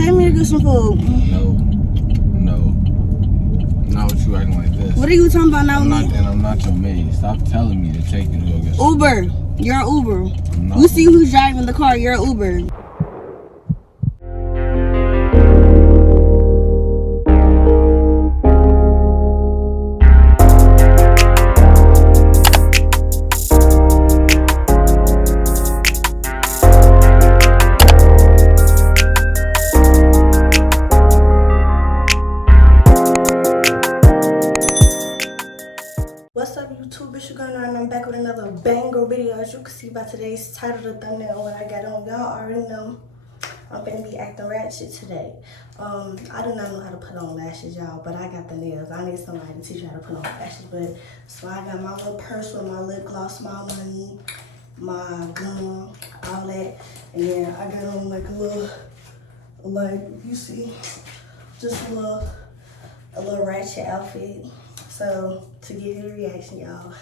Take me to get some food. No. Not with you acting like this. What are you talking about now? And I'm not your maid. Stop telling me to take you to go get some Uber. You're an Uber. No. You see who's driving the car. You're an Uber. What's up, YouTube? It's your girl, and I'm back with another banger video. As you can see by today's title, the thumbnail, what I got on, y'all already know I'm gonna be acting ratchet today. I do not know how to put on lashes, y'all, but I got the nails. I need somebody to teach me how to put on lashes. But so I got my little purse with my lip gloss, my money, my gum, all that, and then I got on like a little, like you see, just a little ratchet outfit. So to give you a reaction, y'all,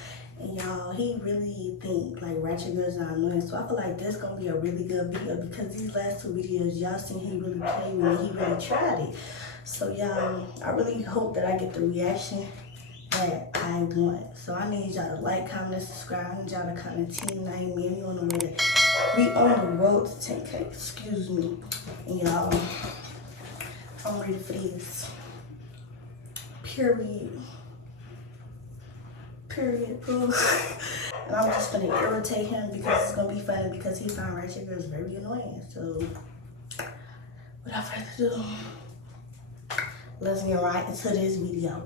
and y'all, he really think like Ratchet girls are annoying. So I feel like this gonna be a really good video because these last two videos, y'all seen he really played with it, he really tried it. So y'all, I really hope that I get the reaction that I want. So I need y'all to like, comment, and subscribe. I need y'all to comment team name me. We on the way to, we on the road to 10K. Excuse me, and y'all, I'm ready for this. Period, bro. And I'm just gonna irritate him because it's gonna be funny because he found Ratchet girls very annoying. So without further ado, let's get right into this video.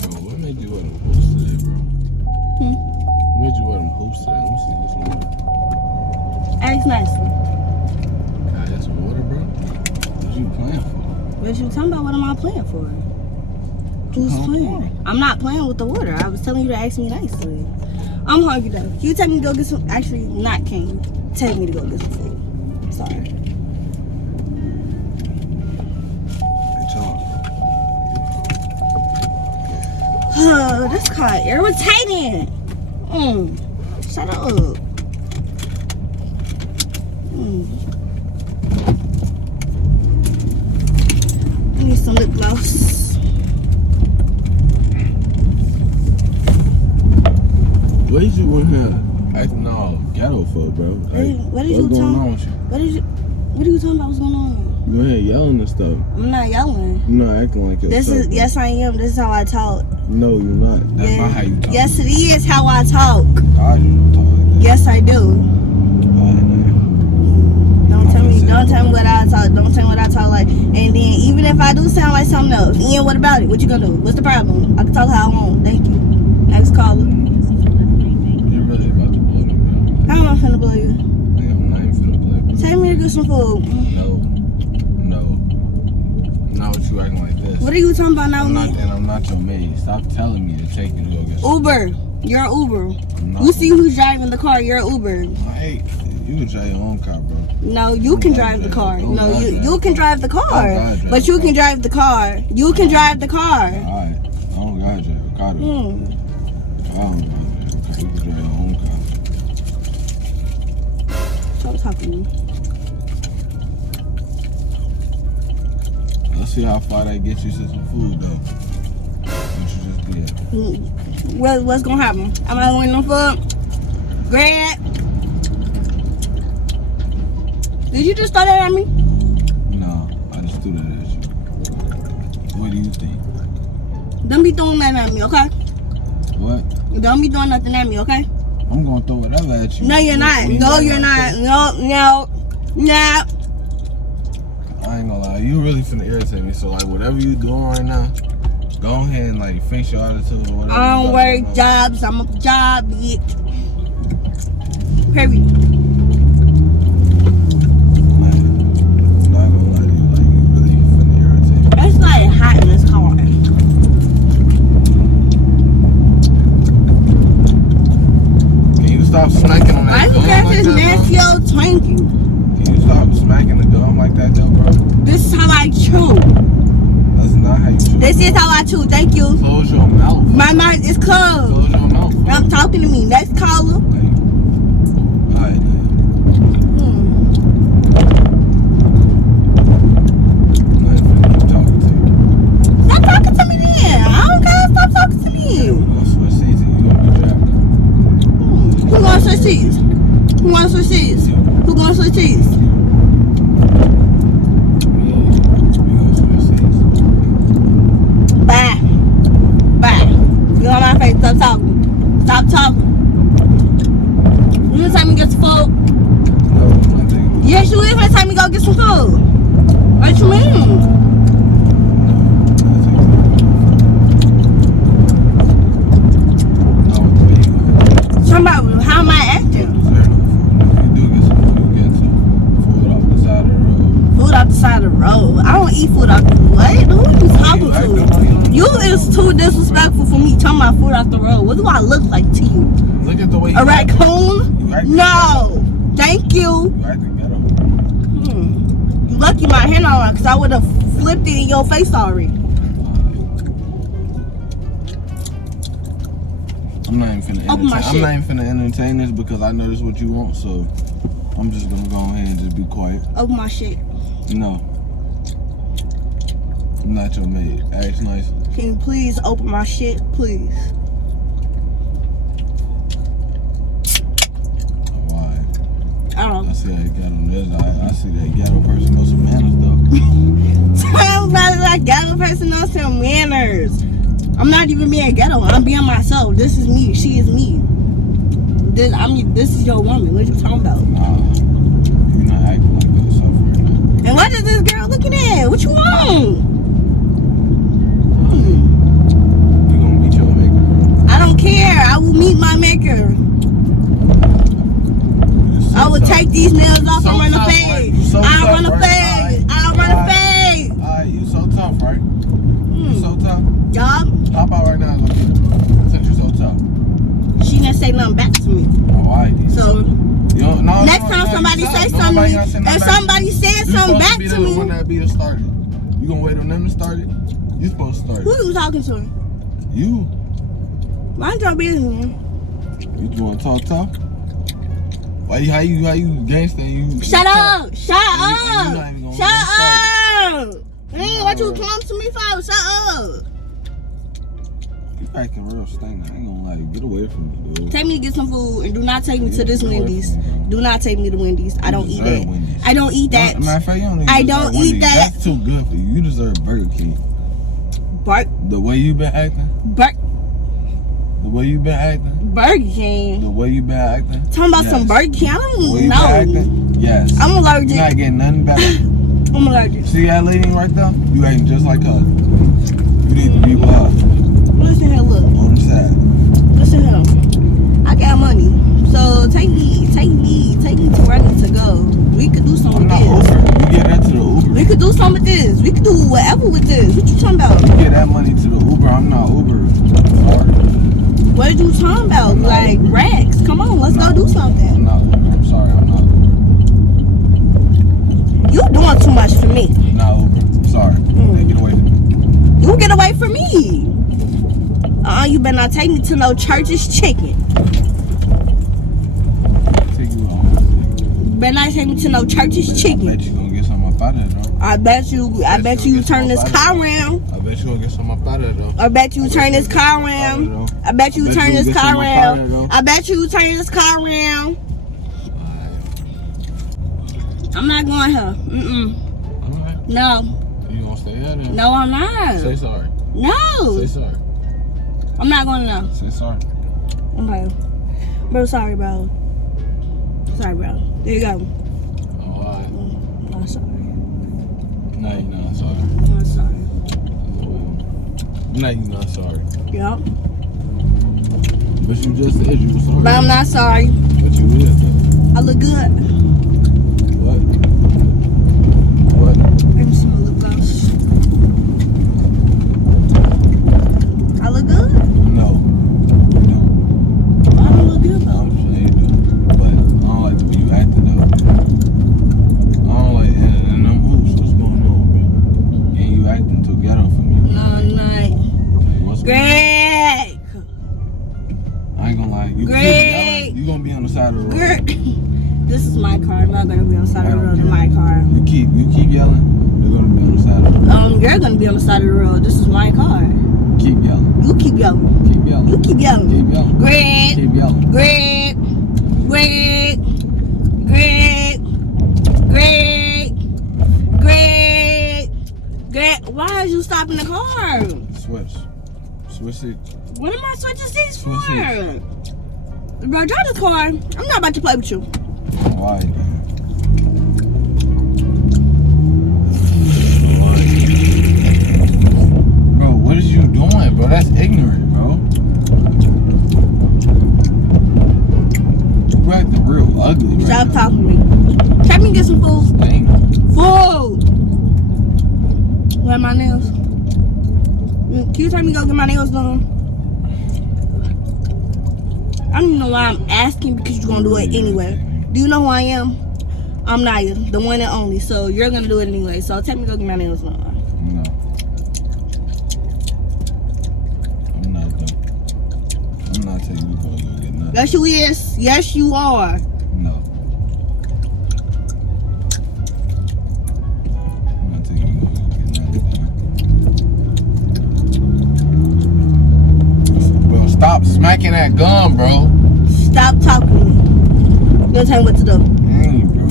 Bro, what made you wear them hoops today, bro? What made you wear them hoops today? Let me see this one. Ask nicely. Can I get some water, bro? What you playing for? What you talking about? What am I playing for? Who's playing? I'm not playing with the water. I was telling you to ask me nicely. I'm hungry though. Can you take me to go get some? Actually, not can you? Take me to go get some food. Sorry. That's called irritating. Shut up. I need some lip gloss. What did you in here acting all ghetto for, bro? Like, what are you talking about? What's going on? You in here yelling and stuff. I'm not yelling. You're not acting like yourself. Yes, I am. This is how I talk. No, you're not. That's not how you talk. Yes, it is how I talk. God, you don't talk like that. Yes, I do. Don't tell me what I talk. Don't tell me what I talk like. And then even if I do sound like something else, Ian, what about it? What you gonna do? What's the problem? I can talk how I want. Thank you. Next caller. You're really about to blow me, man. How am I finna blow you? I'm not even finna blow you. Take me to get some food. No. Not with you acting like this. What are you talking about now? And I'm not your maid. Stop telling me to take you to go get some Uber. You're an Uber. You see who's driving the car. You're an Uber. You can drive your own car, bro. No, you can drive the car. No, you can drive the car. But you can drive the car. You can drive the car. Alright. I don't gotta drive a car. I don't gotta drive a car. You can drive your own car. Stop talking to me. Let's see how far that gets you to some food, though. What you just did. What's gonna happen? Am I going no food? Greg? Did you just throw that at me? No, I just threw that at you. What do you think? Don't be throwing that at me, okay? What? Don't be throwing nothing at me, okay? I'm gonna throw whatever at you. No, you're not. No, you're not. No. I ain't gonna lie. You really finna irritate me. So, like, whatever you doing right now, go ahead and, like, face your attitude or whatever. I don't work jobs. I'm a job bitch. Period. Hot in this car. Can you stop smacking on that gum like that, this nasty old Twinkie. Can you stop smacking the gum like that, though, bro? This is how I chew. That's not how you chew. This is how I chew. Thank you. Close your mouth. Alright, it's closed. Close your mouth. I'm talking to me. Next caller. Alright, man. Stop talking to me then. I don't care. Stop talking to me. Who gonna switch seats? Who wants to switch seats? Who gonna switch seats? Bye. Bye. Get on my face. Stop talking. Stop talking. You gonna tell me to get some food? Yes, you is gonna tell me to go get some food. What you mean? Somebody, how am I acting? Food off the side of the road. I don't eat food off the road. What? Who are you talking to? You is too disrespectful for me talking about food off the road. What do I look like to you? Look at the way a raccoon? No. Thank you. You lucky my hand on because I would have flipped it in your face already. I'm not even finna entertain this because I know this is what you want, so I'm just gonna go ahead and just be quiet. Open my shit. No. I'm not your maid. Ask nice. Can you please open my shit, please? Why? I don't know. I see that ghetto. I see that ghetto person with some manners, though. Somebody like ghetto person knows some manners. I'm not even being ghetto. I'm being myself. This is me. She is me. This is your woman. What you talking about? Nah, you're not acting like that. So right now. And what is this girl looking at? What you want? You gonna meet your maker, bro? I don't care. I will meet my maker. So I will take these nails off so and run a tough, fade. right? You so I'll tough, run a right? fade. I'll run a fade. Alright, you so tough, right? You so tough. Yup. Hop out right now and look at it. Since you so tough. She didn't say nothing back to me. Oh, I did. So next time somebody say something, if somebody said something back to me, the one that be the starter. You gonna wait on them to start it? You supposed to start it. Who you talking to? You. Mind your business. You wanna talk tough? Why how you gangsta and you Shut up! Shut up! Shut up! Hey, what you come to me for? Shut up! You acting real stank. I ain't gonna lie. Get away from me, dude. Take me to get some food and do not take me to this Wendy's. Do not take me to Wendy's. I don't eat that. Wendy's. I don't eat that. Matter of fact, you don't even I deserve don't eat Wendy's. that. That's too good for you. You deserve Burger King. The way you been acting. The way you been acting. Burger King. The way you been acting. Talking about some Burger King. I don't know. Acting, yes. I'm allergic. You're not getting nothing better. I'm allergic. See that lady right there? You acting just like her. You need to be with her. Listen here, look. On the side. Listen here. I got money. So take me to where I need to go. We could do something with this. Uber. You get that to the Uber. We could do something with this. We could do whatever with this. What you talking about? You get that money to the Uber. I'm not Uber. Sorry. What are you talking about? Like racks. Come on, let's go do something. I'm not Uber. I'm sorry. I'm not Uber. You doing too much for me. I'm not Uber. I'm sorry. Hey, get away from me. You get away from me. You better not take me to no Church's Chicken. Take you home. Better not take me to no Church's Chicken. I bet you gonna get some up out of there, though. I bet you turn this car around. I bet you gonna get some up out of there, though. I bet you turn this car around. I bet you turn this car around. I bet you turn this car around. I'm not going here. Alright. No. You gonna stay there then? No, I'm not. Say sorry. No. Say sorry. I'm not going to know. Say sorry. Okay. Bro, sorry, bro. Sorry, bro. There you go. Alright. I'm sorry. No, you're not sorry. I'm sorry. No, you're not sorry. Yup. But you just said you were sorry. But I'm not sorry. But you is, though. I look good. What? What? Give me some lip gloss. I look good. No. No. I don't look good, though. I'm sure you do. But I don't like the way you acting, though. I don't like and them hoops. What's going on, bro? And you acting too ghetto for me. No, I'm not. What's going on? Greg! Alright, you Greg. keep yelling, you gonna be on the side of the road. Greg. This is my car. I'm not gonna be on the side of the road in my car. You keep yelling, you're gonna be on the side of the road. You're gonna be on the side of the road. This is my car. Keep yelling. You keep yelling. Keep yelling. You keep yelling. Keep yelling. Greg. Keep yelling. Greg. Greg. Greg. Greg. Greg. Greg. Why are you stopping the car? Switch it. What am I switching seats for? Switch seats. Bro, drive this car. I'm not about to play with you. Why? Bro, what is you doing, bro? That's ignorant, bro. You acting real ugly right Stop now. talking to me. Take me get some food. Dang. Food. Where are my nails? Can you take me go get my nails done? I don't even know why I'm asking because you're gonna do it anyway. Do you know who I am? I'm Naya, the one and only. So you're gonna do it anyway. So take me go get my nails done. No. I'm not done. I'm not taking you to go get nothing. Yes, you is. Yes, you are. No. I'm not taking you to go get nothing. Bro, stop smacking that gum, bro. Stop talking to me. You gonna tell me what to do. Dang, bro.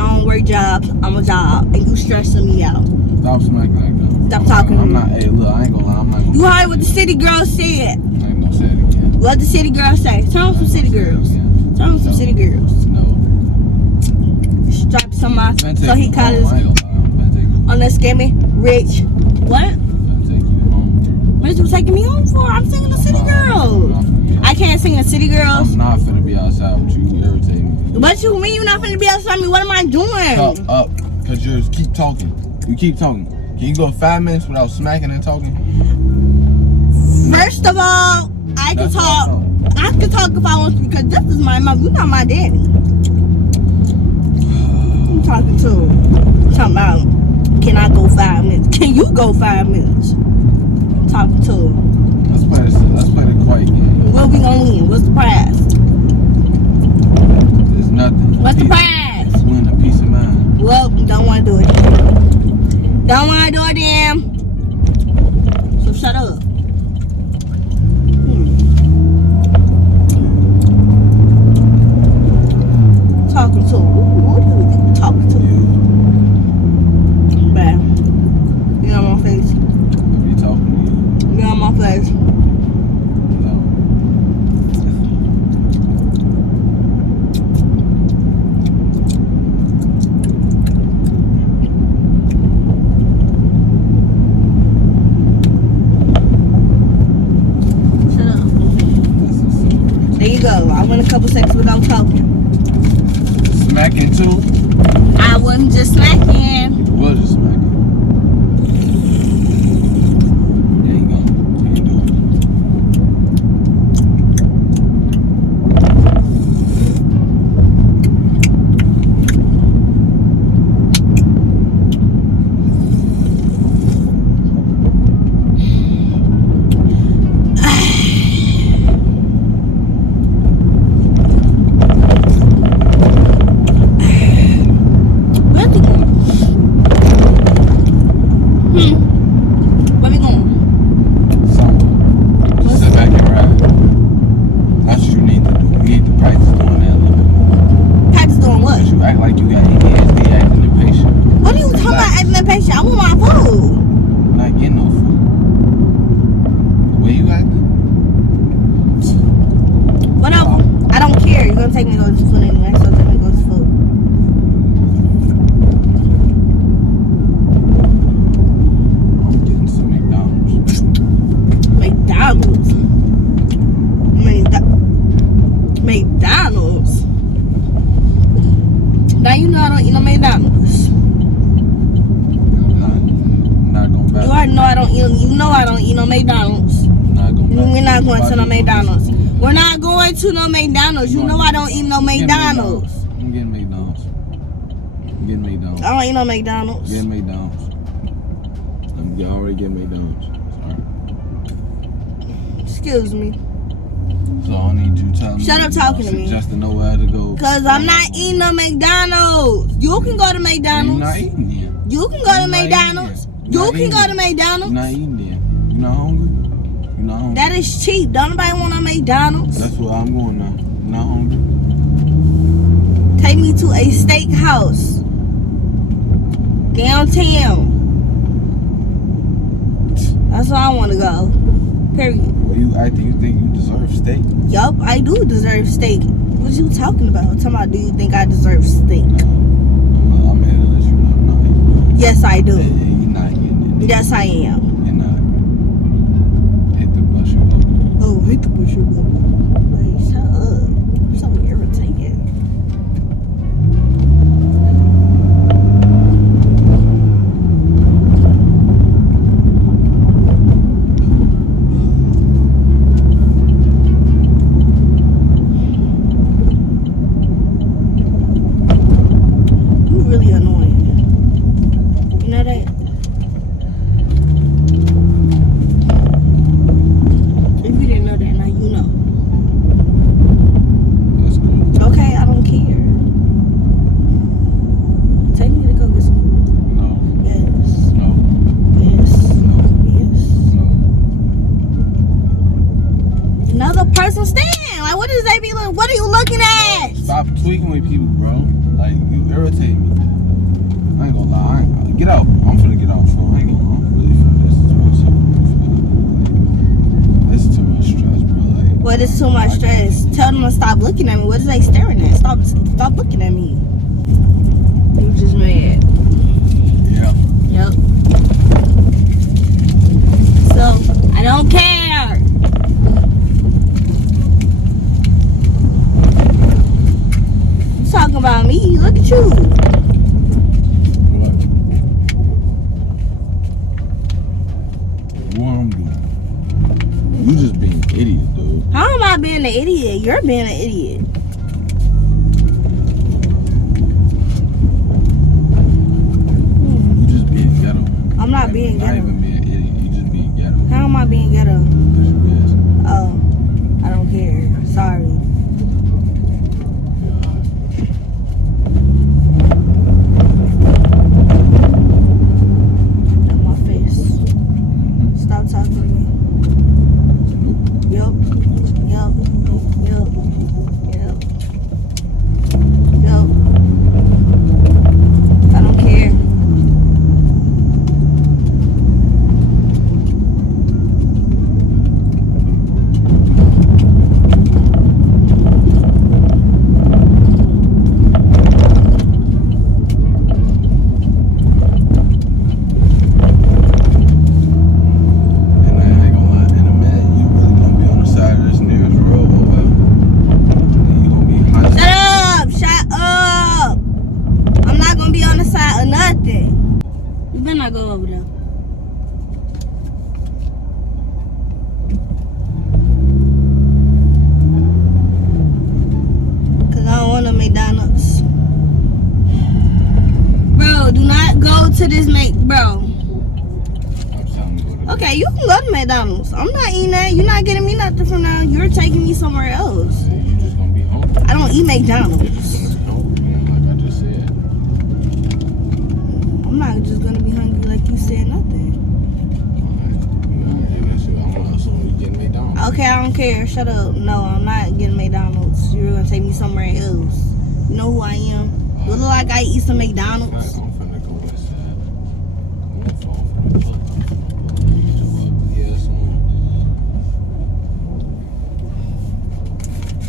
I don't work jobs. I'm a job, and you stressing me out. Stop smacking that gum. Stop talking to I'm me. not, hey, look, I ain't gonna lie, I'm not gonna. You heard what the city girl said. I ain't gonna say it again. What the city girl say? Tell them some city girls. Tell them some city girls. No. Strap somebody I'm so he caught his I ain't gonna lie, I'm gonna take you. on that scammy rich. What? I'm gonna take you home. What you taking me home for? I'm singing the city girls. I can't sing the city girls. I'm not finna be outside with you. You irritate me. What you mean you're not finna be outside me? What am I doing? Shut up, cause you keep talking. You keep talking. Can you go 5 minutes without smacking and talking? First of all, I can That's talk. I can talk if I want to because this is my mom. You're not my daddy. I'm talking to. Talking about, can I go 5 minutes? Can you go 5 minutes? I'm talking to. Let's play the quiet game. What we gonna win? What's the prize? There's nothing. What's the prize? Win a peace of mind. Well, don't want to do it. Don't want to do it, damn. So shut up. Talking to. Who do you think you're talking to? Bad. You on my face. If you talking to you, You on my face. no. Shut up. There you go. I went a couple seconds without talking. Smacking too? I wasn't just smacking. You was just smacking. There you go. Can't do it. Where we going? Where we going? Somewhere. Just sit back and ride. That's what you need to do. You need to practice doing that a little bit more. Practice doing what? Because you act like you got ADHD, acting impatient. What are you talking about acting impatient? I want my food. Not getting no food. The way you acting? Whatever. I don't care. You're gonna take me to go to food anyway, so take me to go to food. I'm getting some McDonald's. McDonald's. McDonald's. Now you know I don't eat no McDonald's. I'm not gonna back. You already know I don't eat. You know I don't eat no McDonald's. I'm not gonna back. We're not going to no Why you McDonald's. doing this? We're not going to no McDonald's. You know I don't eat no McDonald's. I'm getting McDonald's. I'm getting McDonald's. I don't eat no McDonald's. Getting McDonald's. I'm already getting McDonald's. Excuse me. So I need you to tell me. Shut up talking to me. Just to know where to go. Cause I'm not eating no McDonald's. You can go to McDonald's. You're not eating then. You can go to McDonald's. You can go to McDonald's. You're not eating then. You're not hungry? You're not hungry? That is cheap. Don't nobody want no McDonald's. That's where I'm going now. You're not hungry? Take me to a steakhouse. Downtown. That's where I want to go. Period. Well, you acting, you think you deserve steak? Yup, I do deserve steak. What you talking about? Talking about, do you think I deserve steak? I'm here to let you know I'm not eating it. Yes, I do. You're not eating it. Yes, I am. You're not. Hit the bus your bubble. Oh, hit the bush your bubble. Wait, shut up. I'm so irritated. Really annoying. You know that? If you didn't know that, now you know. That's cool. Okay, I don't care. Take me to go get some food. No. Yes. No. Yes. No. Yes. Another person stand. Like, what does they be looking? What are you looking at? Stop tweaking with people, bro. Like, you irritate me. I ain't gonna lie. Get out. I'm finna get out, bro. I ain't gonna lie. I'm really finna. This is too much stress, bro. Like, What is too much stress? Tell them to stop looking at me. What is they staring at? Stop looking at me. You just mad. yeah. Yep. So, I don't care. You talking about me? Look at you. What I'm doing? You just being an idiot, dude. How am I being an idiot? You're being an idiot. You just being ghetto. I'm not being Not ghetto. even being an idiot. You just being ghetto. How am I being ghetto? Because you is. Oh, I don't care. Sorry. On my face. Stop talking to me. Yup. Yup. Yup. Yup. Yup. I don't care. And I ain't gonna lie. In a minute, you really gonna be on the side of this nearest road over there. And you gonna be hot. Shut up! Shut up! I'm not gonna be on the side of nothing. You better not go over there. Cause I don't want no McDonald's. Bro, do not go to this bro. I'm telling you what it is. Okay, you can go to McDonald's. I'm not eating that. You're not getting me nothing from now. You're taking me somewhere else. You just gonna be hungry. I don't eat You're McDonald's. just gonna be hungry, man, like I just said. I'm not just gonna be hungry like you said nothing. I'm assuming you getting McDonald's. Okay, I don't care. Shut up. No, I'm not getting McDonald's. You're gonna take me somewhere else. You know who I am? You look like I eat some McDonald's. I'm finna go inside. I'm gonna fall for the book. Yes,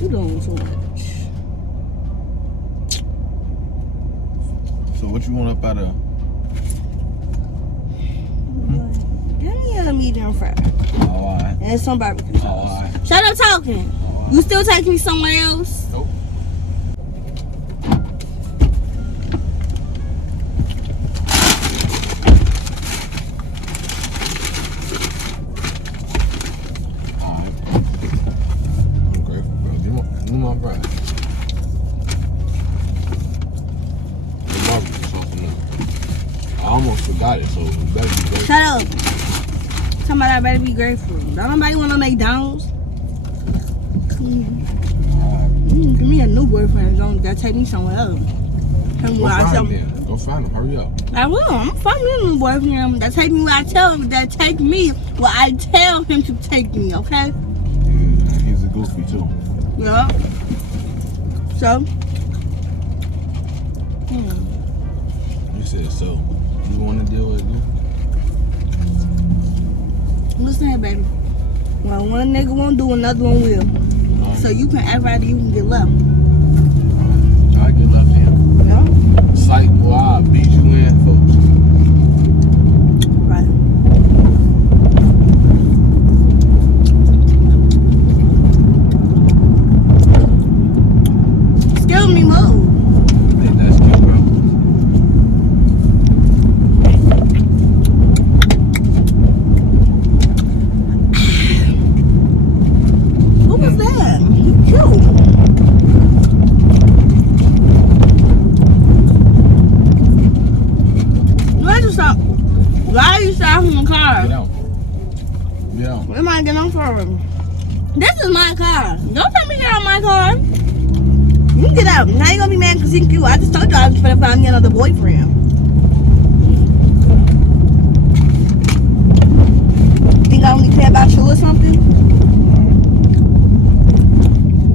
You doing too much. So what you want up out of? Give me a medium fry Alright. and some barbecue sauce. Alright. Shut up talking. You still taking me somewhere else? Nope. Alright. I'm grateful, bro. Give me my bread. The barbecue sauce enough. I almost forgot it, so it better be great. Shut up. Talking about I better be grateful. Don't nobody want no McDonald's. Give me a new boyfriend. Don't that take me somewhere else. Go find him. Hurry up. I will. I'm finding me a new boyfriend. That take me where I tell him. That take me where I tell him to take me. Okay. Yeah, he's a goofy too. Yeah. So. You said so. You want to deal with it? Listen here, baby. When one nigga won't do, another one will. So you can act right, you can get left. I get left in. Yeah. Psych, boy, I'll beat you in, folks. Right. Excuse me, move. Hey, that's cute, bro. Who was that? Cute. Why are you stopping in the car? Get out. Get out. Where am I getting on for? This is my car. Don't tell me to get out my car. You can get out. Now you gonna be mad because he's cute. I just told you I was gonna find me another boyfriend. Think I only care about you or something?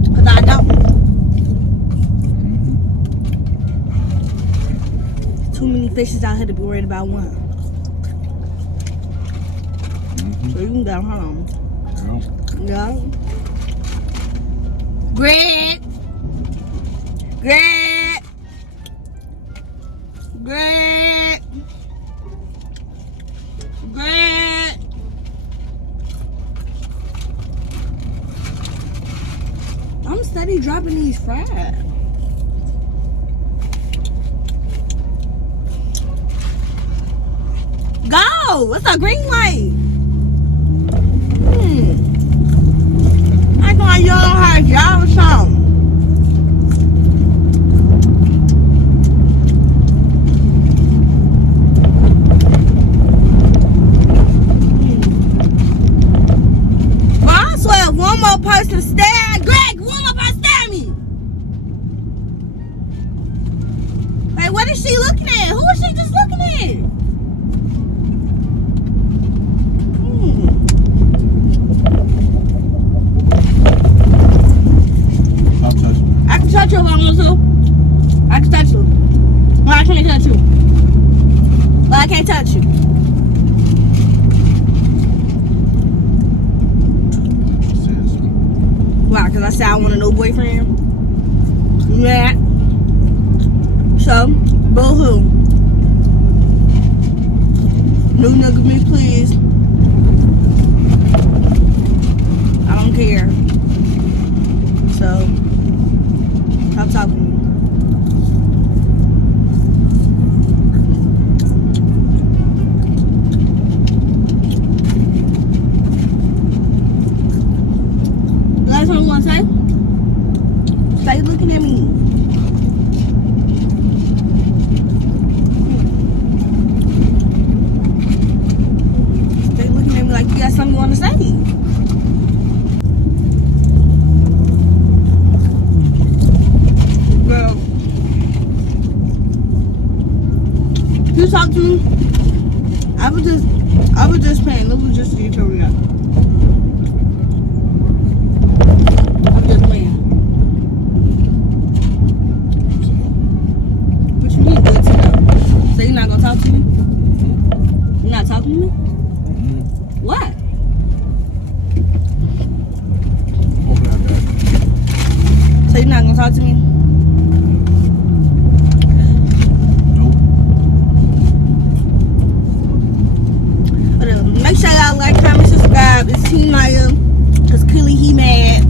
Because I don't. Too many fishes out here to be worried about one. So you can go home. Yeah. Greg. Greg. Greg. Greg. I'm steady dropping these fries. Go! What's a green light? Act like you don't have a job or something. Well, I swear, if one more person stare, Greg, one more person stare at me. Hey, what is she looking at? Who is she just looking at? I can touch you if I want to. I can touch you. Well, I can't touch you. Well, I can't touch you. Why? Because I said I want a new boyfriend? Yeah. So, boo-hoo. New nigga me, please. I don't care. So, stop talking to me. Last one you want to say? Stay looking at me. Stay looking at me like you got something you want to say. Girl, you talk to me. I was just playing. It was just a tutorial. I was just playing. What you mean, good to know? So you're not gonna talk to me? You're not talking to me? What? So you're not gonna talk to me? Make sure y'all like, comment, subscribe. It's Team Naya, because clearly he mad.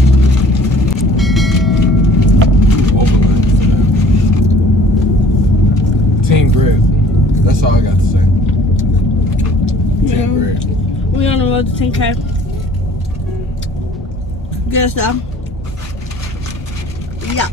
Team Greg. That's all I got to say. Team Greg. We on the road to 10K. Good stuff. Yeah.